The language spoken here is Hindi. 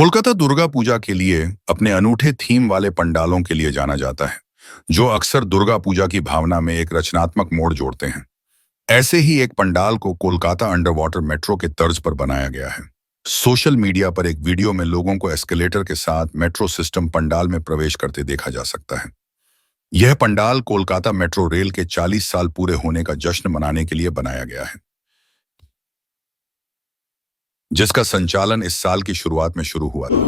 कोलकाता दुर्गा पूजा के लिए अपने अनूठे थीम वाले पंडालों के लिए जाना जाता है, जो अक्सर दुर्गा पूजा की भावना में एक रचनात्मक मोड़ जोड़ते हैं। ऐसे ही एक पंडाल को कोलकाता अंडर वाटर मेट्रो के तर्ज पर बनाया गया है। सोशल मीडिया पर एक वीडियो में लोगों को एस्केलेटर के साथ मेट्रो सिस्टम पंडाल में प्रवेश करते देखा जा सकता है। यह पंडाल कोलकाता मेट्रो रेल के 40 साल पूरे होने का जश्न मनाने के लिए बनाया गया है, जिसका संचालन इस साल की शुरुआत में शुरू हुआ था।